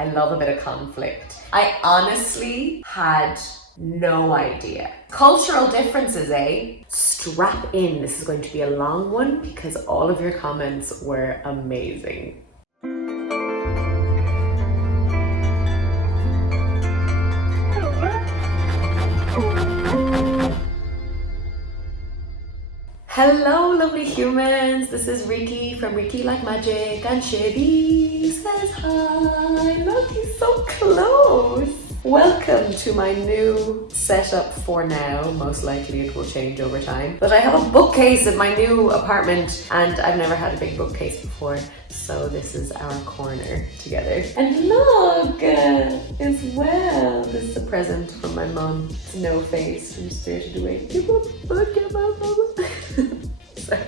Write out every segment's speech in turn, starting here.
I love a bit of conflict. I honestly had no idea. Cultural differences, eh? Strap in. This is going to be a long one because all of your comments were amazing. Hello, lovely humans. This is Riki from rikilikemagic, and Shea says hi. Look, he's so close. Welcome to my new setup for now. Most likely it will change over time. But I have a bookcase in my new apartment, and I've never had a big bookcase before. So this is our corner together. And look, as well, this is a present from my mum. It's no face from Spirited Away. Give a book about mama. Sorry.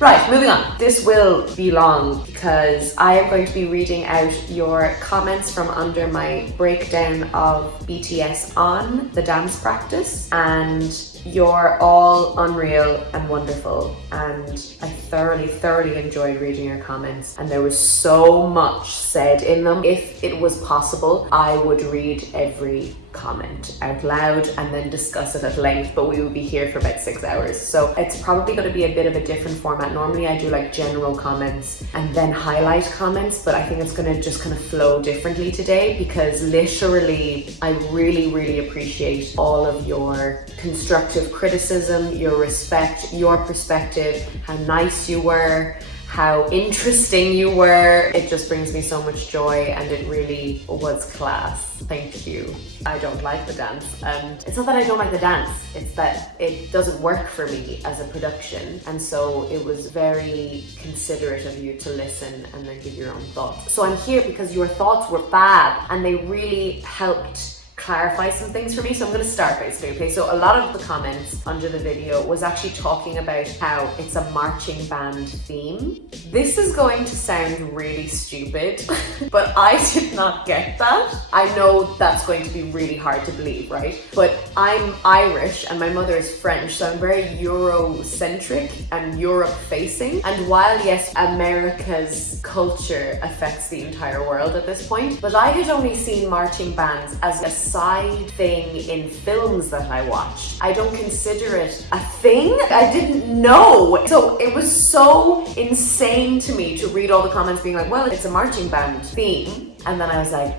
Right, moving on. This will be long because I am going to be reading out your comments from under my breakdown of BTS ON, the dance practice, and you're all unreal and wonderful, and I thoroughly enjoyed reading your comments, and there was so much said in them. If it was possible, I would read every comment out loud and then discuss it at length, but we would be here for about 6 hours. So it's probably going to be a bit of a different format. Normally I do like general comments and then highlight comments, but I think it's going to just kind of flow differently today because literally I really appreciate all of your constructive criticism, your respect, your perspective, how nice you were, how interesting you were. It just brings me so much joy, and it really was class. Thank you. I don't like the dance, and it's not that I don't like the dance, it's that it doesn't work for me as a production, and so it was very considerate of you to listen and then give your own thoughts. So I'm here because your thoughts were fab and they really helped clarify some things for me. So I'm going to start basically. Okay, so a lot of the comments under the video was actually talking about how it's a marching band theme. This is going to sound really stupid, but I did not get that. I know that's going to be really hard to believe, right? But I'm Irish and my mother is French, so I'm very Eurocentric and Europe facing. And while yes, America's culture affects the entire world at this point, but I had only seen marching bands as a side thing in films that I watched. I don't consider it a thing. I didn't know. So it was so insane to me to read all the comments being like, well, it's a marching band theme. And then I was like,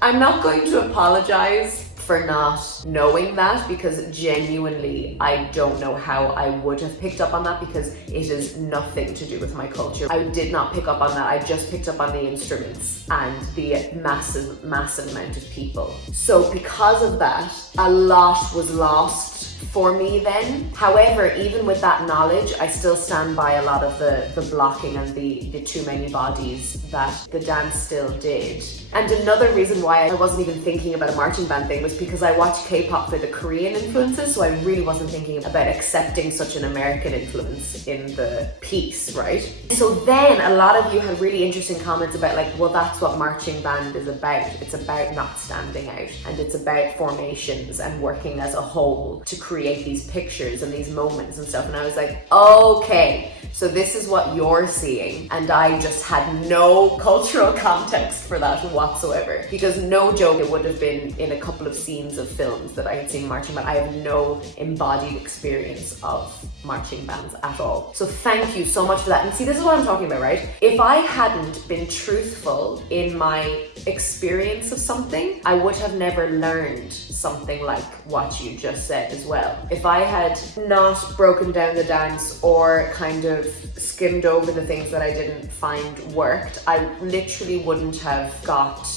I'm not going to apologize for not knowing that, because genuinely I don't know how I would have picked up on that, because it is nothing to do with my culture. I did not pick up on that. I just picked up on the instruments and the massive amount of people. So because of that, a lot was lost for me then. However, even with that knowledge, I still stand by a lot of the blocking and the too many bodies that the dance still did. And another reason why I wasn't even thinking about a marching band thing was because I watched K-pop for the Korean influences, so I really wasn't thinking about accepting such an American influence in the piece, right? So then a lot of you had really interesting comments about like, well, that's what marching band is about. It's about not standing out, and it's about formations and working as a whole to create these pictures and these moments and stuff. And I was like, okay, so this is what you're seeing, and I just had no cultural context for that whatsoever, because no joke, it would have been in a couple of scenes of films that I had seen marching band. I have no embodied experience of marching bands at all. So thank you so much for that. And see, this is what I'm talking about, right? If I hadn't been truthful in my experience of something, I would have never learned something like what you just said as well. If I had not broken down the dance or kind of skimmed over the things that I didn't find worked, I literally wouldn't have got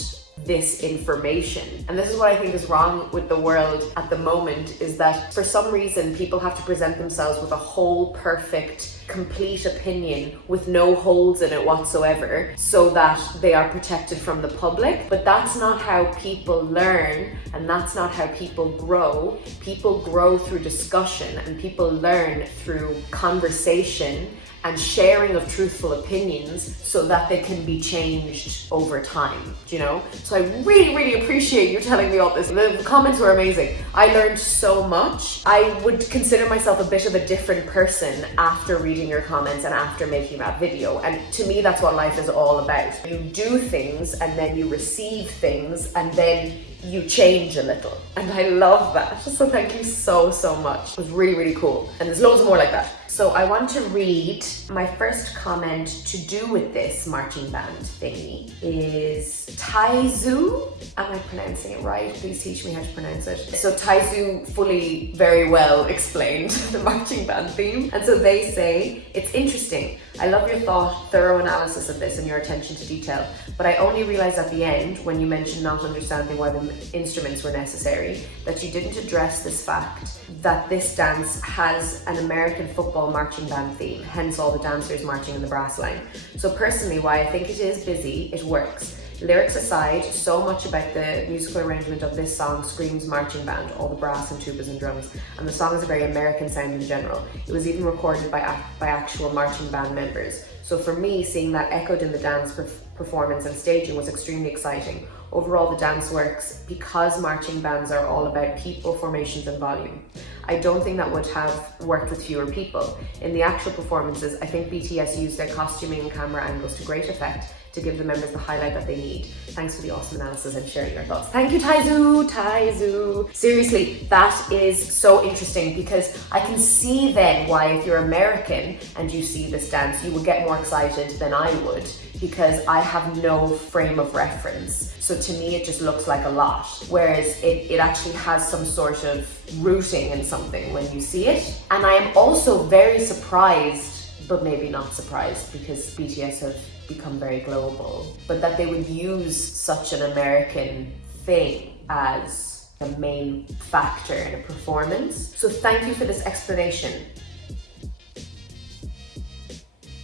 this information. And this is what I think is wrong with the world at the moment, is that for some reason people have to present themselves with a whole perfect complete opinion with no holes in it whatsoever so that they are protected from the public. But that's not how people learn, and that's not how people grow. People grow through discussion, and people learn through conversation and sharing of truthful opinions so that they can be changed over time, you know? So I really, really appreciate you telling me all this. The comments were amazing. I learned so much. I would consider myself a bit of a different person after reading your comments and after making that video. And to me, that's what life is all about. You do things and then you receive things and then you change a little. And I love that. So thank you so, so much. It was really, really cool. And there's loads more like that. So I want to read my first comment to do with this marching band thingy is taizhu. Am I pronouncing it right? Please teach me how to pronounce it. So taizhu fully, very well explained the marching band theme. And so they say, it's interesting. I love your thorough analysis of this and your attention to detail, but I only realized at the end, when you mentioned not understanding why the instruments were necessary, that you didn't address this fact that this dance has an American football marching band theme, hence all the dancers marching in the brass line. So personally, why I think it is busy, it works. Lyrics aside, so much about the musical arrangement of this song screams marching band, all the brass and tubas and drums, and the song is a very American sound in general. It was even recorded by actual marching band members. So for me, seeing that echoed in the dance performance and staging was extremely exciting. Overall, the dance works because marching bands are all about people, formations and volume. I don't think that would have worked with fewer people. In the actual performances, I think BTS used their costuming and camera angles to great effect to give the members the highlight that they need. Thanks for the awesome analysis and sharing your thoughts. Thank you, taizhu. Seriously, that is so interesting because I can see then why if you're American and you see this dance, you would get more excited than I would because I have no frame of reference. So to me, it just looks like a lot. Whereas it actually has some sort of rooting in something when you see it. And I am also very surprised, but maybe not surprised because BTS have become very global, but that they would use such an American thing as a main factor in a performance. So thank you for this explanation.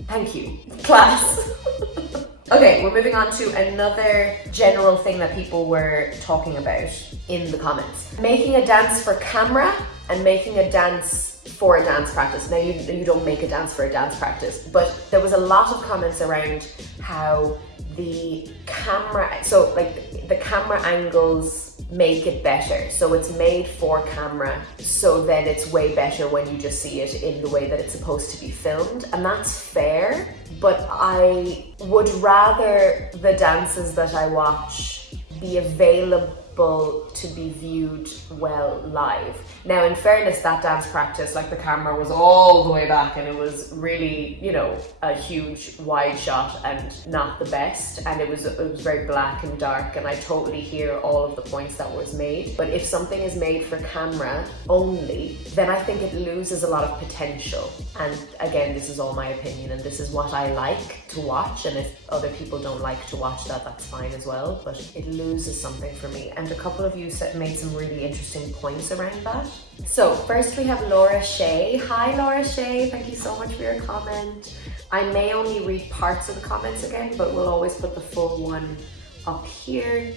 Thank you, class. Okay, we're moving on to another general thing that people were talking about in the comments. Making a dance for camera and making a dance for a dance practice. Now you don't make a dance for a dance practice, but there was a lot of comments around how the camera, so like the camera angles make it better. So it's made for camera, so then it's way better when you just see it in the way that it's supposed to be filmed. And that's fair, but I would rather the dances that I watch be available to be viewed well live. Now, in fairness, that dance practice, like the camera was all the way back and it was really, you know, a huge wide shot and not the best. And it was very black and dark, and I totally hear all of the points that was made. But if something is made for camera only, then I think it loses a lot of potential. And again, this is all my opinion and this is what I like to watch. And if other people don't like to watch that, that's fine as well. But it loses something for me. And a couple of you made some really interesting points around that. So first we have Shea. Hi Shea, thank you so much for your comment. I may only read parts of the comments again, but we'll always put the full one up here.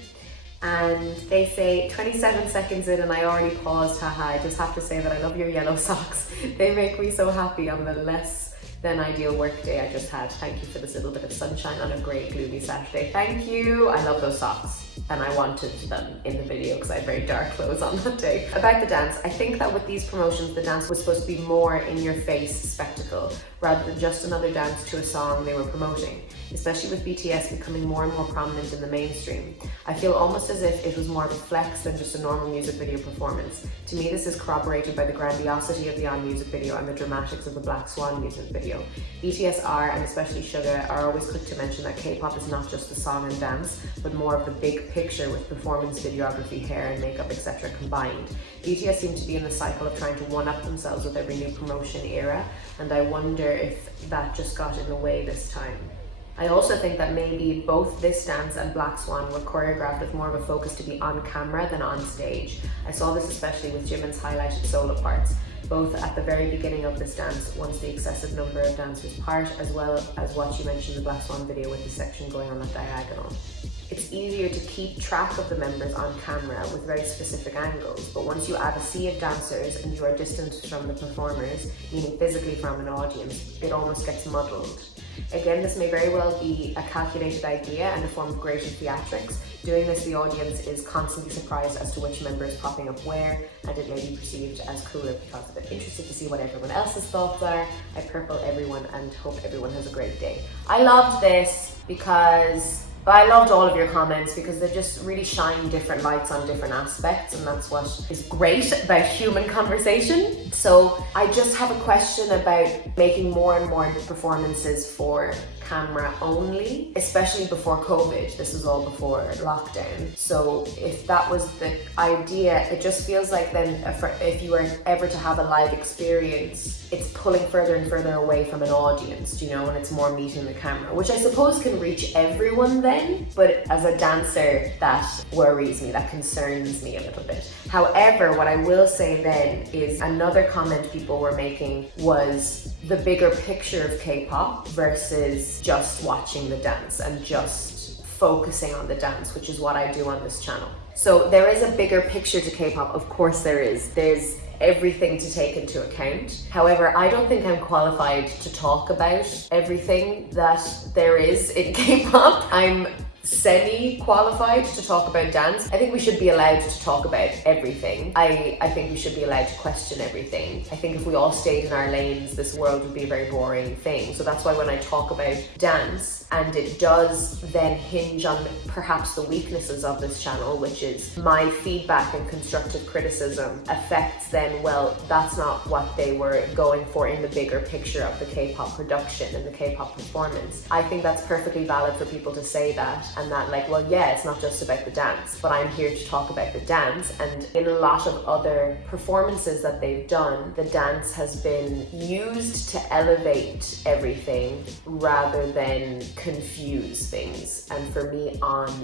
And they say 27 seconds in and I already paused, haha. I just have to say that I love your yellow socks. They make me so happy on the less than ideal work day I just had. Thank you for this little bit of sunshine on a great gloomy Saturday. Thank you. I love those socks. And I wanted them in the video because I had very dark clothes on that day. About the dance, I think that with these promotions, the dance was supposed to be more in your face spectacle rather than just another dance to a song they were promoting, especially with BTS becoming more and more prominent in the mainstream. I feel almost as if it was more of a flex than just a normal music video performance. To me, this is corroborated by the grandiosity of the On music video and the dramatics of the Black Swan music video. BTS are, and especially Suga, are always quick to mention that K-pop is not just the song and dance, but more of the big picture with performance, videography, hair and makeup, etc. combined. BTS seem to be in the cycle of trying to one-up themselves with every new promotion era, and I wonder if that just got in the way this time. I also think that maybe both this dance and Black Swan were choreographed with more of a focus to be on camera than on stage. I saw this especially with Jimin's highlighted solo parts, both at the very beginning of this dance, once the excessive number of dancers part, as well as what you mentioned in the Black Swan video with the section going on at diagonal. It's easier to keep track of the members on camera with very specific angles, but once you add a sea of dancers and you are distanced from the performers, meaning physically from an audience, it almost gets muddled. Again, this may very well be a calculated idea and a form of greater theatrics. Doing this, the audience is constantly surprised as to which member is popping up where, and it may be perceived as cooler because of it. Interested to see what everyone else's thoughts are. I purple everyone and hope everyone has a great day. I loved this because I loved all of your comments because they just really shine different lights on different aspects, and that's what is great about human conversation. So I just have a question about making more and more performances for camera only, especially before COVID. This was all before lockdown. So if that was the idea, it just feels like then if you were ever to have a live experience, it's pulling further and further away from an audience, you know, and it's more meeting the camera, which I suppose can reach everyone then, but as a dancer, that worries me, that concerns me a little bit. However, what I will say then is another comment people were making was the bigger picture of K-pop versus just watching the dance and just focusing on the dance, which is what I do on this channel. So there is a bigger picture to K-pop, of course there is. There's everything to take into account. However, I don't think I'm qualified to talk about everything that there is in K-pop. I'm semi-qualified to talk about dance. I think we should be allowed to talk about everything. I think we should be allowed to question everything. I think if we all stayed in our lanes, this world would be a very boring thing. So that's why when I talk about dance, and it does then hinge on perhaps the weaknesses of this channel, which is my feedback and constructive criticism affects then, well, that's not what they were going for in the bigger picture of the K-pop production and the K-pop performance. I think that's perfectly valid for people to say that, and that like, well, yeah, it's not just about the dance, but I'm here to talk about the dance. And in a lot of other performances that they've done, the dance has been used to elevate everything rather than confuse things, and for me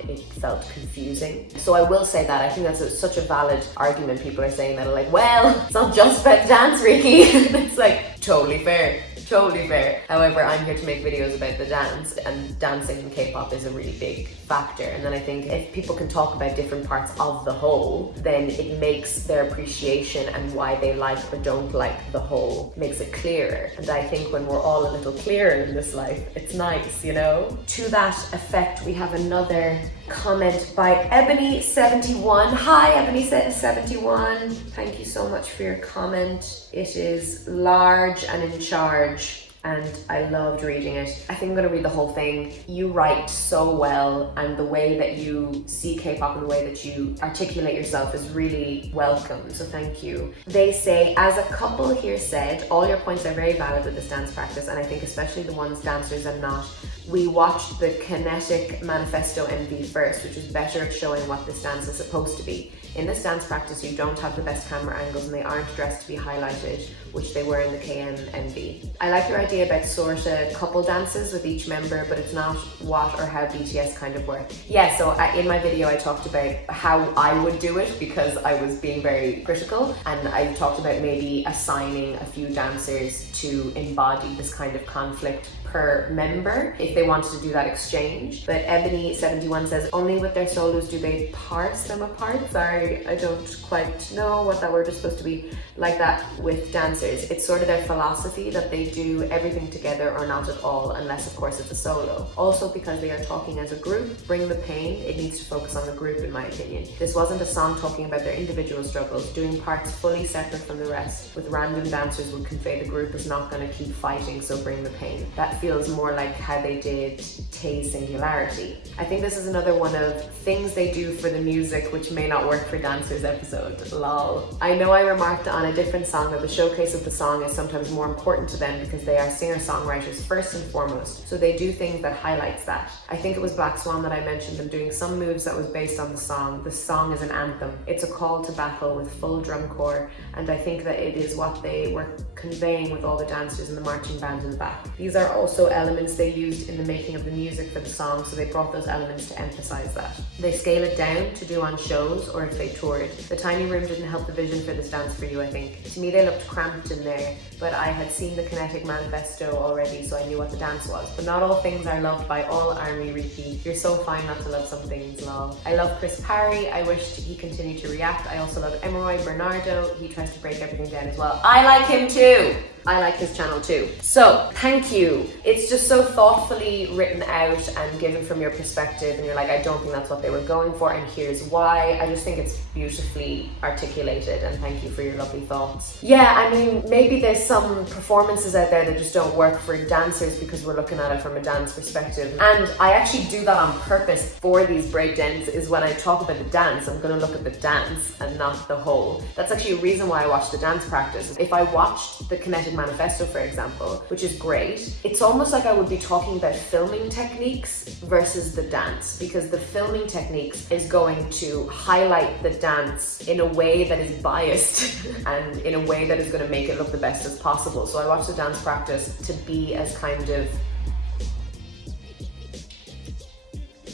it felt confusing. So I will say that I think that's such a valid argument. People are saying that, like, well, it's not just about dance, Ricky. It's like totally fair. Totally fair. However, I'm here to make videos about the dance, and dancing in K-pop is a really big factor. And then I think if people can talk about different parts of the whole, then it makes their appreciation and why they like or don't like the whole makes it clearer. And I think when we're all a little clearer in this life, it's nice, you know? To that effect, we have another comment by Ebony71. Hi, Ebony71. Thank you so much for your comment. It is large and in charge, and I loved reading it. I think I'm gonna read the whole thing. You write so well, and the way that you see K-pop and the way that you articulate yourself is really welcome, so thank you. They say, as a couple here said, all your points are very valid with this dance practice, and I think especially the ones dancers and not. We watched the Kinetic Manifesto MV first, which was better at showing what this dance is supposed to be. In this dance practice, you don't have the best camera angles and they aren't dressed to be highlighted, which they were in the KM MV. I like your idea about sorta couple dances with each member, but it's not what or how BTS kind of work. Yeah, so in my video I talked about how I would do it because I was being very critical, and I talked about maybe assigning a few dancers to embody this kind of conflict per member if they wanted to do that exchange. But Ebony71 says, only with their solos do they parse them apart. Sorry, I don't quite know what that word is supposed to be like that with dancers. It's sort of their philosophy that they do everything together or not at all, unless of course it's a solo. Also, because they are talking as a group, Bring the Pain, it needs to focus on the group in my opinion. This wasn't a song talking about their individual struggles. Doing parts fully separate from the rest with random dancers would convey the group is not going to keep fighting, so Bring the Pain. That feels more like how they did taizhu singularity. I think this is another one of things they do for the music which may not work for dancers episode, lol. I know I remarked on a different song that the showcase of the song is sometimes more important to them because they are singer-songwriters first and foremost, so they do things that highlights that. I think it was Black Swan that I mentioned them doing some moves that was based on the song. The song is an anthem. It's a call to battle with full drum corps, and I think that it is what they were conveying with all the dancers and the marching band in the back. These are also elements they used in the making of the music for the song, so they brought those elements to emphasize that. They scale it down to do on shows or if they toured. The tiny room didn't help the vision for this dance for you, I think. To me they looked cramped in there, but I had seen the Kinetic Manifesto already, so I knew what the dance was. But not all things are loved by all ARMY Riki. You're so fine not to love some things, lol. I love Chris Parry. I wished he continued to react. I also love Emeroy Bernardo. He tries to break everything down as well. I like him too. I like his channel too. So, thank you. It's just so thoughtfully written out and given from your perspective, and you're like, I don't think that's what they were going for, and here's why. I just think it's beautifully articulated, and thank you for your lovely thoughts. Yeah, I mean, maybe there's some performances out there that just don't work for dancers because we're looking at it from a dance perspective. And I actually do that on purpose for these breakdowns, is when I talk about the dance, I'm gonna look at the dance and not the whole. That's actually a reason why I watch the dance practice. If I watched the Kinetic Manifesto, for example, which is great, it's almost like I would be talking about filming techniques versus the dance, because the filming techniques is going to highlight the dance in a way that is biased and in a way that is going to make it look the best as possible. So I watch the dance practice to be as kind of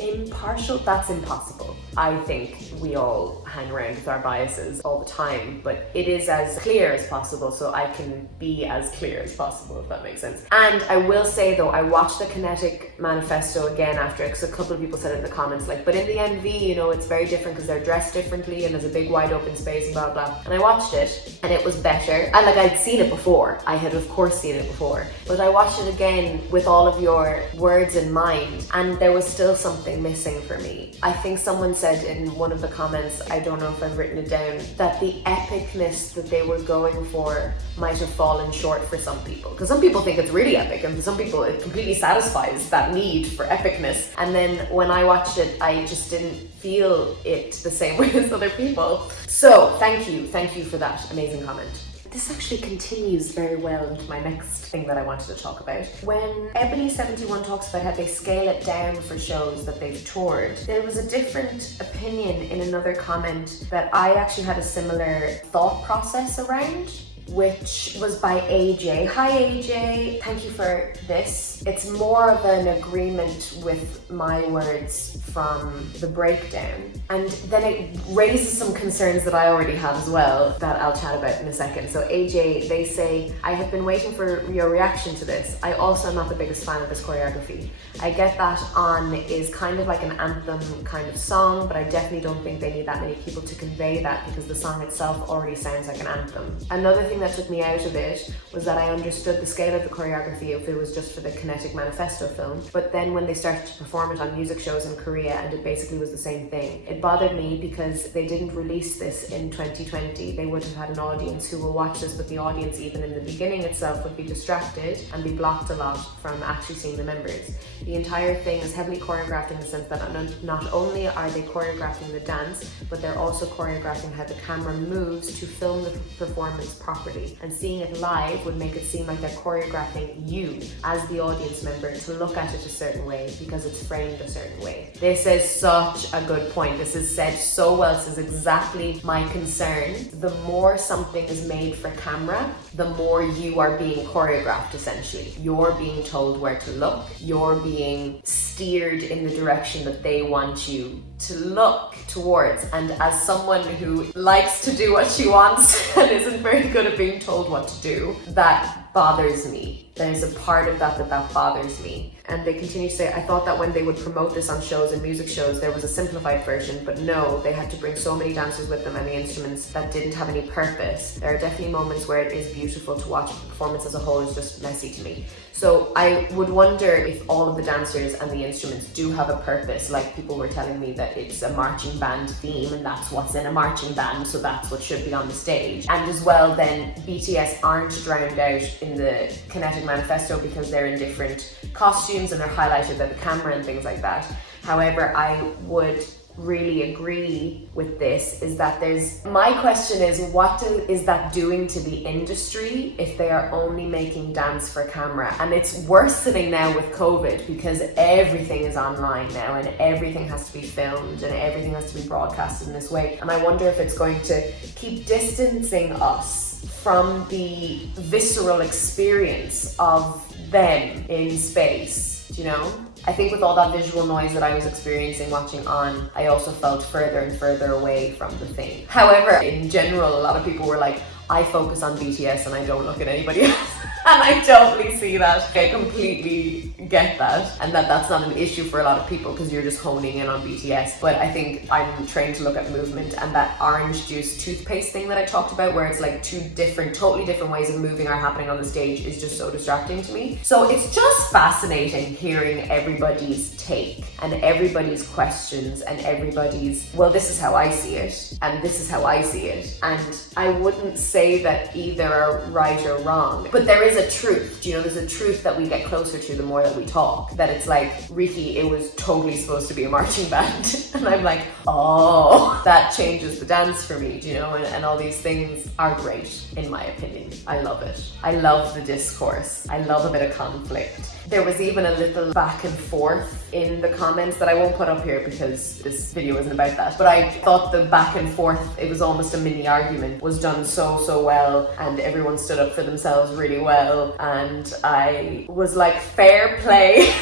impartial. That's impossible. I think we all hang around with our biases all the time, but it is as clear as possible, so I can be as clear as possible, if that makes sense. And I will say though, I watched the Kinetic Manifesto again after, because a couple of people said in the comments, like, but in the MV, you know, it's very different because they're dressed differently and there's a big wide open space and blah blah. And I watched it and it was better. And like, I'd seen it before. I had of course seen it before, but I watched it again with all of your words in mind, and there was still something missing for me. I think someone said in one of the comments, I don't know if I've written it down, that the epicness that they were going for might have fallen short for some people. Because some people think it's really epic, and for some people it completely satisfies that need for epicness. And then when I watched it, I just didn't feel it the same way as other people. So thank you for that amazing comment. This actually continues very well into my next thing that I wanted to talk about. When Ebony71 talks about how they scale it down for shows that they've toured, there was a different opinion in another comment that I actually had a similar thought process around, which was by AJ. Hi AJ, thank you for this. It's more of an agreement with my words from the breakdown, and then it raises some concerns that I already have as well that I'll chat about in a second. So AJ, they say, I have been waiting for your reaction to this. I also am not the biggest fan of this choreography. I get that On is kind of like an anthem kind of song, but I definitely don't think they need that many people to convey that because the song itself already sounds like an anthem. Another thing that took me out of it was that I understood the scale of the choreography if it was just for the Kinetic Manifesto film, but then when they started to perform it on music shows in Korea and it basically was the same thing, it bothered me because they didn't release this in 2020. They would have had an audience who will watch this, but the audience even in the beginning itself would be distracted and be blocked a lot from actually seeing the members. The entire thing is heavily choreographed in the sense that not only are they choreographing the dance, but they're also choreographing how the camera moves to film the performance properly. And seeing it live would make it seem like they're choreographing you as the audience member to look at it a certain way because it's framed a certain way. This is such a good point. This is said so well. This is exactly my concern. The more something is made for camera, the more you are being choreographed essentially. You're being told where to look. You're being steered in the direction that they want you to look towards. And as someone who likes to do what she wants and isn't very good at being told what to do, that bothers me. There's a part of that bothers me. And they continue to say, I thought that when they would promote this on shows and music shows, there was a simplified version, but no, they had to bring so many dancers with them and the instruments that didn't have any purpose. There are definitely moments where it is beautiful to watch. The performance as a whole is just messy to me. So I would wonder if all of the dancers and the instruments do have a purpose. Like people were telling me that it's a marching band theme and that's what's in a marching band, so that's what should be on the stage. And as well then, BTS aren't drowned out in the Kinetic Manifesto because they're in different costumes and they're highlighted by the camera and things like that. However, I would really agree with this is that my question is, what is that doing to the industry if they are only making dance for camera? And it's worsening now with COVID because everything is online now and everything has to be filmed and everything has to be broadcasted in this way. And I wonder if it's going to keep distancing us from the visceral experience of them in space, do you know? I think with all that visual noise that I was experiencing watching On, I also felt further and further away from the thing. However, in general, a lot of people were like, I focus on BTS and I don't look at anybody else. And I totally see that. I completely get that. And that's not an issue for a lot of people because you're just honing in on BTS. But I think I'm trained to look at movement, and that orange juice toothpaste thing that I talked about, where it's like two totally different ways of moving are happening on the stage, is just so distracting to me. So it's just fascinating hearing everybody's take and everybody's questions and everybody's, well, this is how I see it and this is how I see it. And I wouldn't say that either are right or wrong, but there is a truth, you know, there's a truth that we get closer to the more that we talk, that it's like, Riki, it was totally supposed to be a marching band. And I'm like, oh, that changes the dance for me, you know, and all these things are great, in my opinion. I love it. I love the discourse. I love a bit of conflict. There was even a little back and forth in the comments that I won't put up here because this video isn't about that. But I thought the back and forth, it was almost a mini argument, was done so well, and everyone stood up for themselves really well. And I was like, fair play.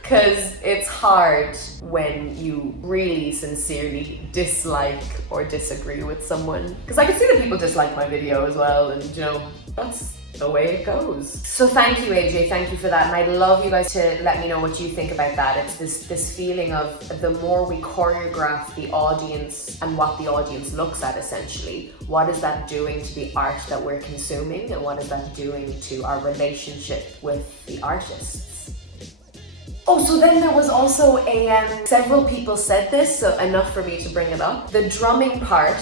Because it's hard when you really sincerely dislike or disagree with someone. Because I can see that people dislike my video as well, and you know, that's the way it goes. So thank you, AJ, thank you for that. And I'd love you guys to let me know what you think about that. It's this feeling of the more we choreograph the audience and what the audience looks at, essentially, what is that doing to the art that we're consuming, and what is that doing to our relationship with the artists? Oh, so then there was also several people said this, so enough for me to bring it up. The drumming part,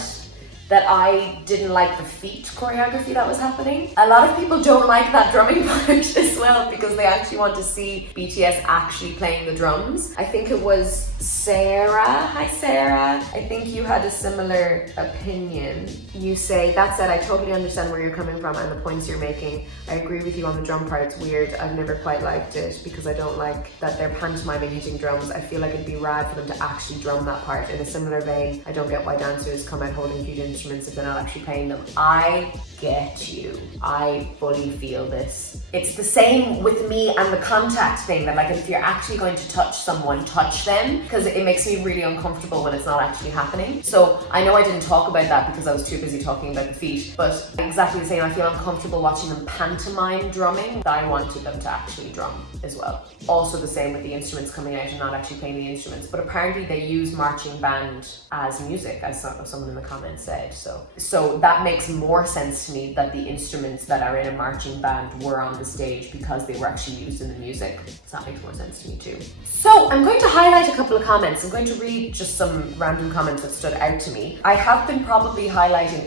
that I didn't like the feet choreography that was happening. A lot of people don't like that drumming part as well because they actually want to see BTS actually playing the drums. I think it was Sarah. Hi, Sarah. I think you had a similar opinion. You say, that said, I totally understand where you're coming from and the points you're making. I agree with you on the drum part. It's weird. I've never quite liked it because I don't like that they're pantomiming hitting drums. I feel like it'd be rad for them to actually drum that part. In a similar vein, I don't get why dancers come out holding huge instruments if they're not actually playing them. I get you. I fully feel this. It's the same with me and the contact thing, that like if you're actually going to touch someone, touch them, because it makes me really uncomfortable when it's not actually happening. So I know I didn't talk about that because I was too busy talking about the feet, but exactly the same. I feel uncomfortable watching them pantomime drumming. I wanted them to actually drum as well. Also the same with the instruments coming out and not actually playing the instruments, but apparently they use marching band as music, as someone in the comments said. So that makes more sense to me that the instruments that are in a marching band were on the stage because they were actually used in the music. So that makes more sense to me too. So I'm going to highlight a couple of comments. I'm going to read just some random comments that stood out to me. I have been probably highlighting,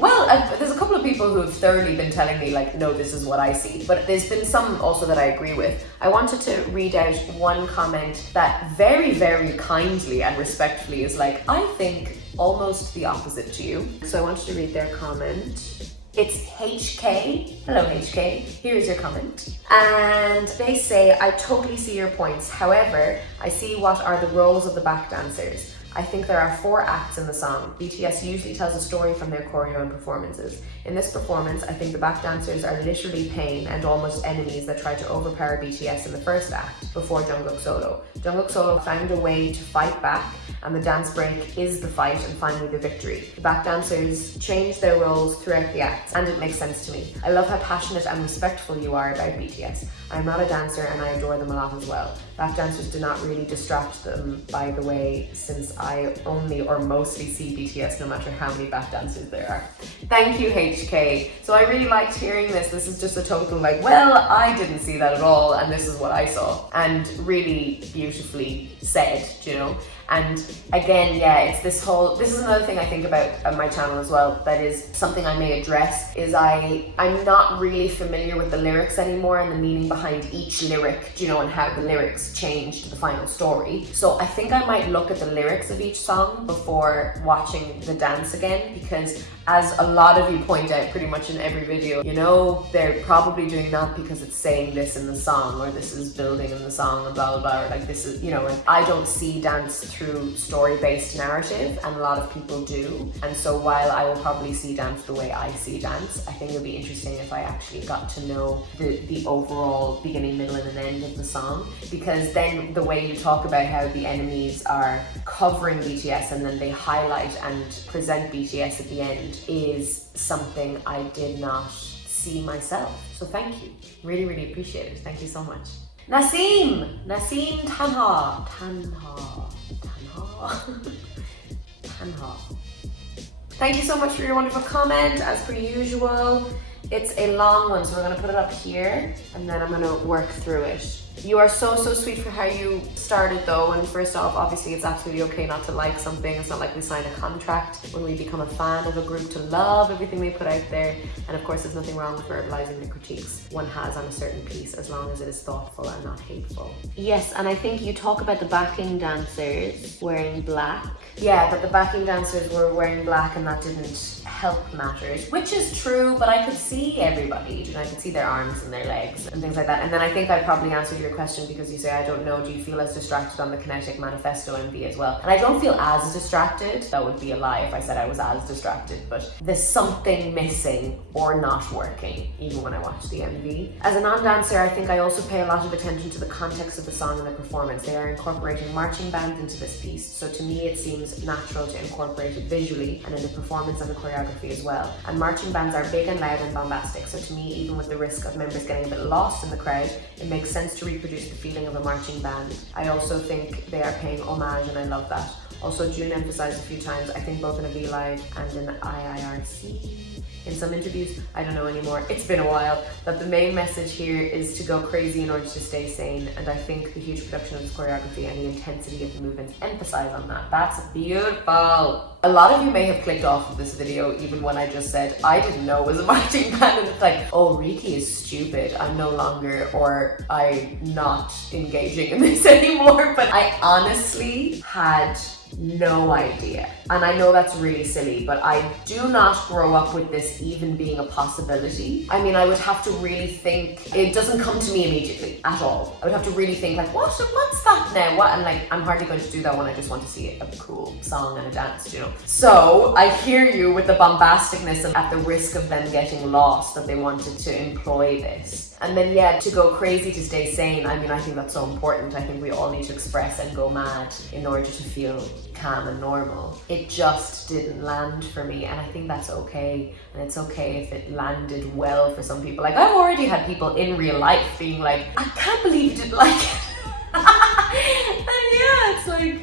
there's a couple of people who have thoroughly been telling me like, no, this is what I see, but there's been some also that I agree with. I wanted to read out one comment that very, very kindly and respectfully is like, I think almost the opposite to you. So I wanted to read their comment. It's HK. Hello, HK. Here's your comment. And they say, I totally see your points. However, I see what are the roles of the back dancers. I think there are 4 acts in the song. BTS usually tells a story from their choreo and performances. In this performance, I think the back dancers are literally pain and almost enemies that try to overpower BTS in the first act before Jungkook solo. Jungkook solo found a way to fight back, and the dance break is the fight and finally the victory. The back dancers change their roles throughout the acts, and it makes sense to me. I love how passionate and respectful you are about BTS. I'm not a dancer and I adore them a lot as well. back dancers do not really distract them, by the way, since I only or mostly see BTS no matter how many back dancers there are. Thank you, HK. So I really liked hearing this. This is just a total like, well, I didn't see that at all, and this is what I saw. And really beautifully said, you know? And again, yeah, it's this is another thing I think about on my channel as well, that is something I may address, is I'm not really familiar with the lyrics anymore and the meaning behind each lyric, you know, and how the lyrics change to the final story. So I think I might look at the lyrics of each song before watching the dance again, because as a lot of you point out pretty much in every video, you know, they're probably doing that because it's saying this in the song, or this is building in the song, and blah, blah, blah, or like this is, you know, and I don't see dance through story-based narrative, and a lot of people do. And so while I will probably see dance the way I see dance, I think it would be interesting if I actually got to know the overall beginning, middle, and an end of the song, because then the way you talk about how the enemies are covering BTS and then they highlight and present BTS at the end is something I did not see myself. So thank you. Really, really appreciate it. Thank you so much. Nassim Tanha. Thank you so much for your wonderful comment, as per usual. It's a long one, so we're gonna put it up here and then I'm gonna work through it. You are so, so sweet for how you started though, and first off, obviously it's absolutely okay not to like something. It's not like we sign a contract when we become a fan of a group to love everything they put out there. And of course there's nothing wrong with verbalizing the critiques one has on a certain piece, as long as it is thoughtful and not hateful. Yes, and I think you talk about the backing dancers wearing black. Yeah, that the backing dancers were wearing black and that didn't help matters, which is true, but I could see everybody, you know, I could see their arms and their legs and things like that. And then I think I probably answered your question because you say, I don't know, do you feel as distracted on the Kinetic Manifesto MV as well? And I don't feel as distracted. That would be a lie if I said I was as distracted, but there's something missing or not working even when I watch the MV. As a non-dancer, I think I also pay a lot of attention to the context of the song and the performance. They are incorporating marching band into this piece, so to me it seems natural to incorporate it visually and in the performance and the choreography as well. And marching bands are big and loud and bombastic, so to me, even with the risk of members getting a bit lost in the crowd, it makes sense to reproduce the feeling of a marching band. I also think they are paying homage, and I love that. Also, June emphasized a few times, I think both in a V Live and in IIRC, in some interviews, I don't know anymore, it's been a while, that the main message here is to go crazy in order to stay sane. And I think the huge production of the choreography and the intensity of the movements emphasize on that. That's beautiful. A lot of you may have clicked off of this video even when I just said I didn't know it was a marching band, and it's like, oh, Riki is stupid, I'm no longer, or I'm not engaging in this anymore. But I honestly had no idea. And I know that's really silly, but I do not grow up with this even being a possibility. I mean, I would have to really think, it doesn't come to me immediately at all. I would have to really think like, what's that now? What? And like, I'm hardly going to do that when I just want to see a cool song and a dance, you know? So I hear you with the bombasticness and at the risk of them getting lost, that they wanted to employ this. And then yeah, to go crazy to stay sane, I mean, I think that's so important. I think we all need to express and go mad in order to feel calm and normal. It just didn't land for me, and I think that's okay. And it's okay if it landed well for some people. Like, I've already had people in real life being like, I can't believe you didn't like it. And yeah, it's like,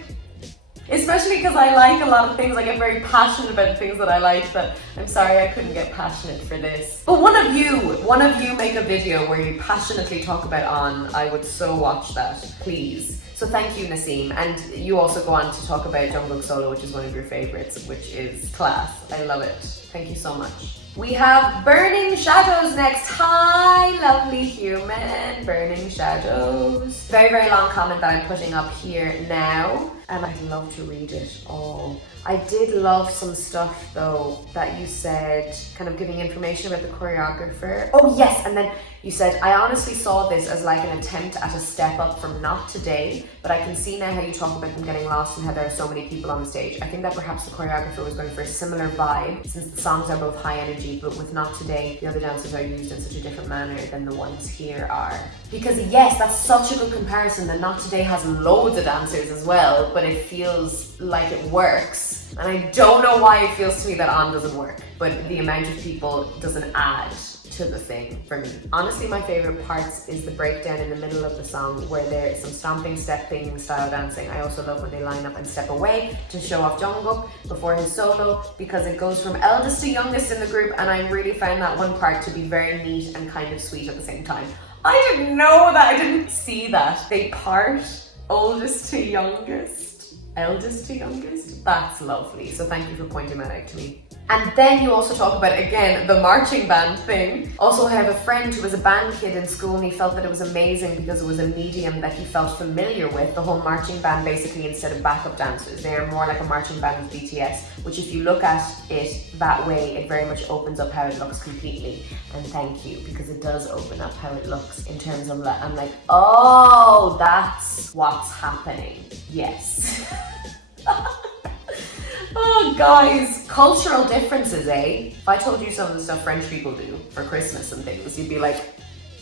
especially because I like a lot of things, I get very passionate about the things that I like, but I'm sorry I couldn't get passionate for this. But one of you make a video where you passionately talk about On. I would so watch that, please. So thank you, Nassim. And you also go on to talk about Jungkook Solo, which is one of your favorites, which is class. I love it. Thank you so much. We have Burning Shadows next. Hi, lovely human. Burning Shadows. Very, very long comment that I'm putting up here now, and I'd love to read it all. I did love some stuff though that you said, kind of giving information about the choreographer. Oh yes, and then you said, I honestly saw this as like an attempt at a step up from Not Today, but I can see now how you talk about them getting lost and how there are so many people on the stage. I think that perhaps the choreographer was going for a similar vibe, since the songs are both high energy, but with Not Today, the other dancers are used in such a different manner than the ones here are. Because yes, that's such a good comparison, that Not Today has loads of dancers as well, but it feels like it works. And I don't know why it feels to me that On doesn't work, but the amount of people doesn't add to the thing for me. Honestly, my favorite parts is the breakdown in the middle of the song where there's some stomping, stepping, style dancing. I also love when they line up and step away to show off Jungkook before his solo, because it goes from eldest to youngest in the group, and I really found that one part to be very neat and kind of sweet at the same time. I didn't know that, I didn't see that. They part oldest to youngest, eldest to youngest. That's lovely. So thank you for pointing that out to me. And then you also talk about, again, the marching band thing. Also, I have a friend who was a band kid in school, and he felt that it was amazing because it was a medium that he felt familiar with. The whole marching band, basically, instead of backup dancers, they are more like a marching band with BTS, which if you look at it that way, it very much opens up how it looks completely. And thank you, because it does open up how it looks in terms of, I'm like, oh, that's what's happening. Yes. Oh, guys, cultural differences, eh? If I told you some of the stuff French people do for Christmas and things, you'd be like,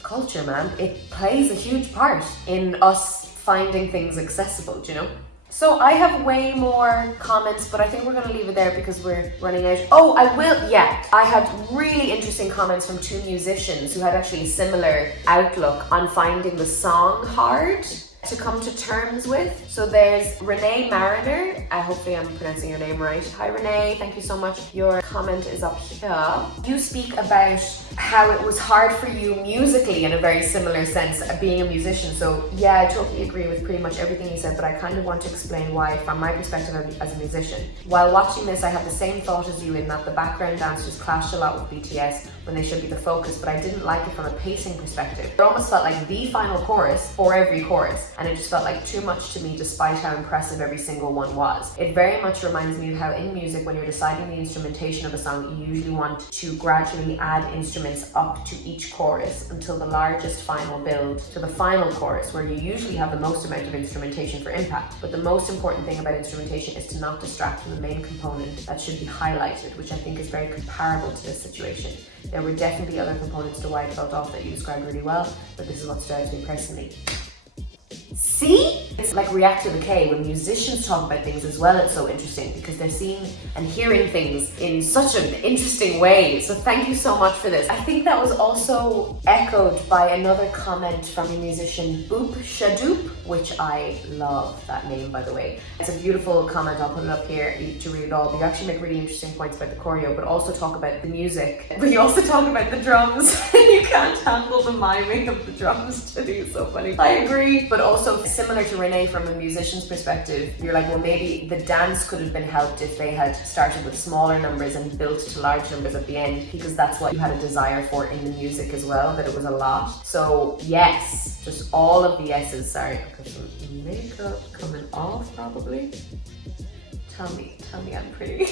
culture, man. It plays a huge part in us finding things accessible, do you know? So I have way more comments, but I think we're gonna leave it there because we're running out. Oh, I will, yeah. I had really interesting comments from two musicians who had actually a similar outlook on finding the song hard to come to terms with. So there's Renee Mariner. Hopefully I'm pronouncing your name right. Hi Renee, thank you so much. Your comment is up here. You speak about how it was hard for you musically in a very similar sense, being a musician. So yeah, I totally agree with pretty much everything you said, but I kind of want to explain why from my perspective as a musician. While watching this, I had the same thought as you in that the background dancers clashed a lot with BTS when they should be the focus, but I didn't like it from a pacing perspective. It almost felt like the final chorus for every chorus, and it just felt like too much to me despite how impressive every single one was. It very much reminds me of how in music, when you're deciding the instrumentation of a song, you usually want to gradually add instruments up to each chorus until the largest final build to the final chorus, where you usually have the most amount of instrumentation for impact. But the most important thing about instrumentation is to not distract from the main component that should be highlighted, which I think is very comparable to this situation. There were definitely other components to why it felt off that you described really well, but this is what stood out to me personally. See? It's like React to the K. When musicians talk about things as well, it's so interesting because they're seeing and hearing things in such an interesting way. So thank you so much for this. I think that was also echoed by another comment from a musician, Boop Shadoop, which I love that name, by the way. It's a beautiful comment. I'll put it up here to read it all. But you actually make really interesting points about the choreo, but also talk about the music. But you also talk about the drums. You can't handle the miming of the drums to me. So funny. I agree, but also similar to Renee from a musician's perspective, you're like, well, maybe the dance could have been helped if they had started with smaller numbers and built to large numbers at the end, because that's what you had a desire for in the music as well, that it was a lot. So yes, just all of the yeses. Sorry, I've got some makeup coming off probably. Tell me I'm pretty.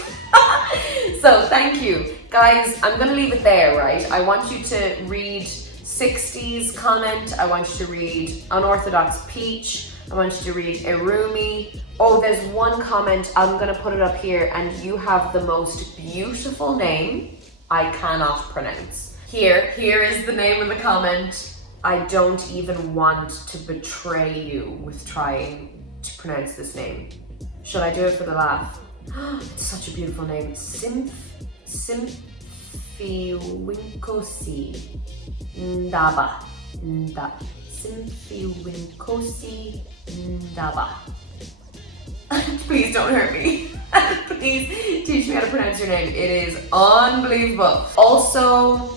So thank you. Guys, I'm gonna leave it there, right? I want you to read 60s comment, I want you to read Unorthodox Peach, I want you to read Irumi. Oh, there's one comment, I'm gonna put it up here, and you have the most beautiful name I cannot pronounce. Here is the name of the comment. I don't even want to betray you with trying to pronounce this name. Should I do it for the laugh? It's such a beautiful name. Simphiw'inkosi Ndaba. Simphiw'inkosi Ndaba. Please don't hurt me. Please teach me how to pronounce your name. It is unbelievable. Also,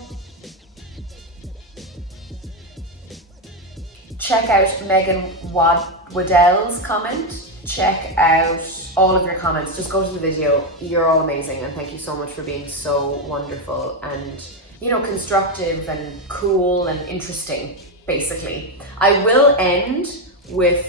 check out Megan Waddell's comment. Check out all of your comments. Just go to the video. You're all amazing, and thank you so much for being so wonderful and, you know, constructive and cool and interesting, basically. I will end with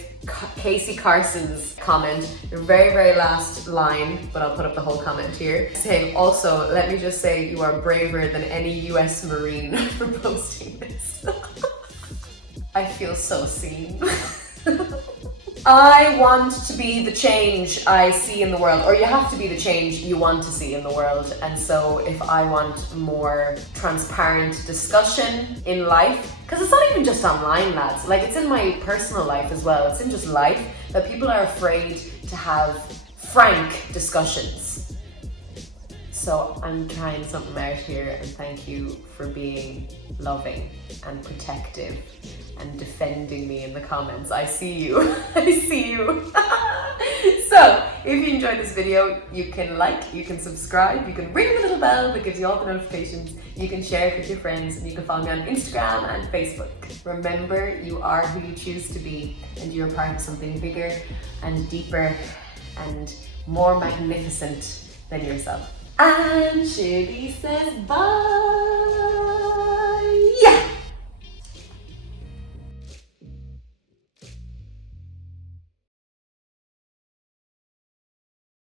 Cayce Carson's comment, the very, very last line, but I'll put up the whole comment here, saying, also, let me just say you are braver than any US Marine for posting this. I feel so seen. I want to be the change I see in the world, or you have to be the change you want to see in the world. And so if I want more transparent discussion in life, because it's not even just online, lads, like it's in my personal life as well, it's in just life, that people are afraid to have frank discussions. So I'm trying something out here, and thank you for being loving and protective and defending me in the comments. I see you. I see you. So if you enjoyed this video, you can like, you can subscribe, you can ring the little bell that gives you all the notifications, you can share it with your friends, and you can follow me on Instagram and Facebook. Remember, you are who you choose to be, and you're part of something bigger and deeper and more magnificent than yourself. And Shea says bye.